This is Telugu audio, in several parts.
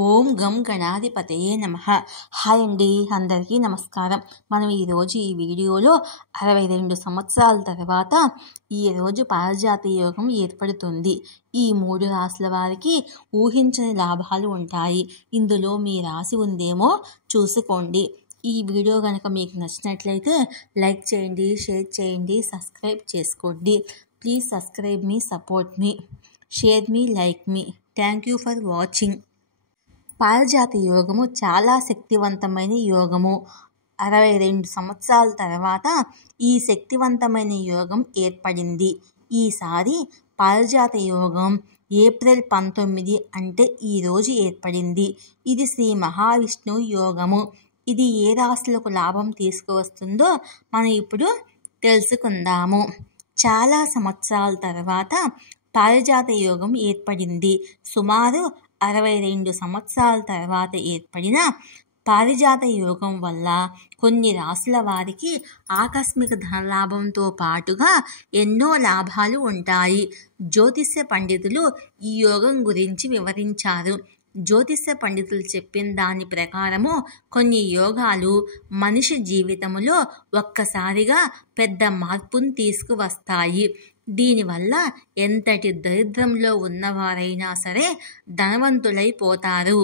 ఓం గం గణాధిపతయే నమః. హాయ్ అండి, అందరికీ నమస్కారం. మనం ఈరోజు ఈ వీడియోలో 62 సంవత్సరాల తర్వాత ఈరోజు పారిజాత యోగం ఏర్పడుతుంది. ఈ 3 రాశుల వారికి ఊహించని లాభాలు ఉంటాయి. ఇందులో మీ రాశి ఉందేమో చూసుకోండి. ఈ వీడియో కనుక మీకు నచ్చినట్లయితే లైక్ చేయండి, షేర్ చేయండి, సబ్స్క్రైబ్ చేసుకోండి. Please subscribe me, support me, share me, like me. Thank you for watching. పారిజాత యోగము చాలా శక్తివంతమైన యోగము. 62 సంవత్సరాల తర్వాత ఈ శక్తివంతమైన యోగం ఏర్పడింది. ఈసారి పారిజాత యోగం ఏప్రిల్ 19 అంటే ఈరోజు ఏర్పడింది. ఇది శ్రీ మహావిష్ణువు యోగము. ఇది ఏ రాశులకు లాభం తీసుకువస్తుందో మనం ఇప్పుడు తెలుసుకుందాము. చాలా సంవత్సరాల తర్వాత పారిజాత యోగం ఏర్పడింది. సుమారు 62 సంవత్సరాల తర్వాత ఏర్పడిన పారిజాత యోగం వల్ల కొన్ని రాశుల వారికి ఆకస్మిక ధనలాభంతో పాటుగా ఎన్నో లాభాలు ఉంటాయి. జ్యోతిష్య పండితులు ఈ యోగం గురించి వివరించారు. జ్యోతిష్య పండితులు చెప్పిన దాని ప్రకారము కొన్ని యోగాలు మనిషి జీవితంలో ఒక్కసారిగా పెద్ద మార్పును తీసుకువస్తాయి. దీనివల్ల ఎంతటి దరిద్రంలో ఉన్నవారైనా సరే ధనవంతులైపోతారు.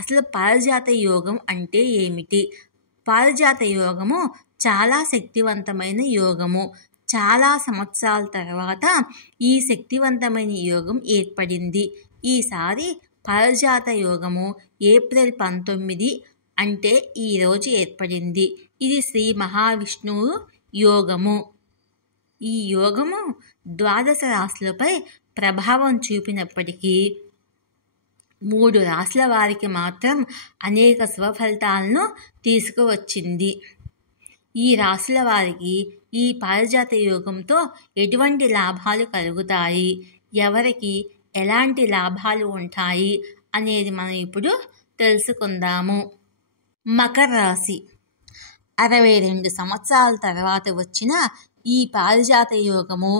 అసలు పారిజాత యోగం అంటే ఏమిటి? పారిజాత యోగము చాలా శక్తివంతమైన యోగము. చాలా సంవత్సరాల తర్వాత ఈ శక్తివంతమైన యోగం ఏర్పడింది. ఈసారి పారిజాత యోగము ఏప్రిల్ 19 అంటే ఈరోజు ఏర్పడింది. ఇది శ్రీ మహావిష్ణువు యోగము. ఈ యోగము 12 రాశులపై ప్రభావం చూపినప్పటికీ 3 రాశుల వారికి మాత్రం అనేక శుభ ఫలితాలను తీసుకువచ్చింది. ఈ రాశుల వారికి ఈ పారిజాత యోగంతో ఎటువంటి లాభాలు కలుగుతాయి, ఎవరికి ఎలాంటి లాభాలు ఉంటాయి అనేది మనం ఇప్పుడు తెలుసుకుందాము. మకర రాశి 62 సంవత్సరాల తర్వాత వచ్చిన ఈ పారిజాత యోగము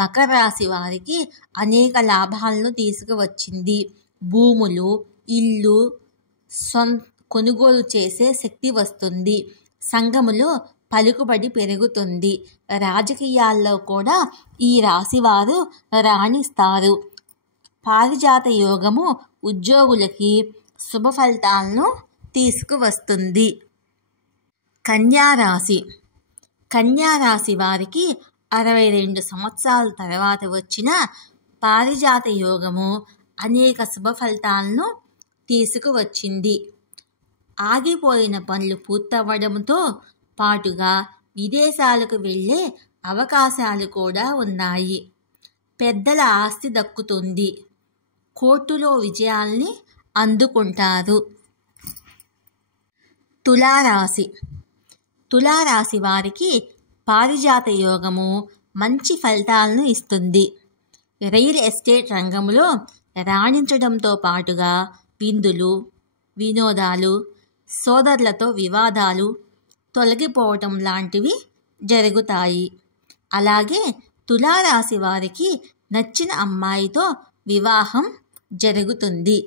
మకర రాశి వారికి అనేక లాభాలను తీసుకువచ్చింది. భూములు, ఇల్లు కొనుగోలు చేసే శక్తి వస్తుంది. సంఘములో పలుకుబడి పెరుగుతుంది. రాజకీయాల్లో కూడా ఈ రాశి వారు రాణిస్తారు. పారిజాత యోగము ఉద్యోగులకి శుభ ఫలితాలను తీసుకువస్తుంది. కన్యారాశి కన్యారాశి వారికి 62 సంవత్సరాల తర్వాత వచ్చిన పారిజాత యోగము అనేక శుభ ఫలితాలను తీసుకువచ్చింది. ఆగిపోయిన పనులు పూర్తవ్వడంతో పాటుగా విదేశాలకు వెళ్ళే అవకాశాలు కూడా ఉన్నాయి. పెద్దల ఆస్తి దక్కుతుంది. కోర్టులో విజయాల్ని అందుకుంటారు. తులారాశి తులారాశి వారికి పారిజాత యోగము మంచి ఫలితాలను ఇస్తుంది. రియల్ ఎస్టేట్ రంగంలో రాణించడంతో పాటుగా విందులు, వినోదాలు, సోదరులతో వివాదాలు తొలగిపోవటం లాంటివి జరుగుతాయి. అలాగే తులారాశి వారికి నచ్చిన అమ్మాయితో వివాహం జరుగుతుంది.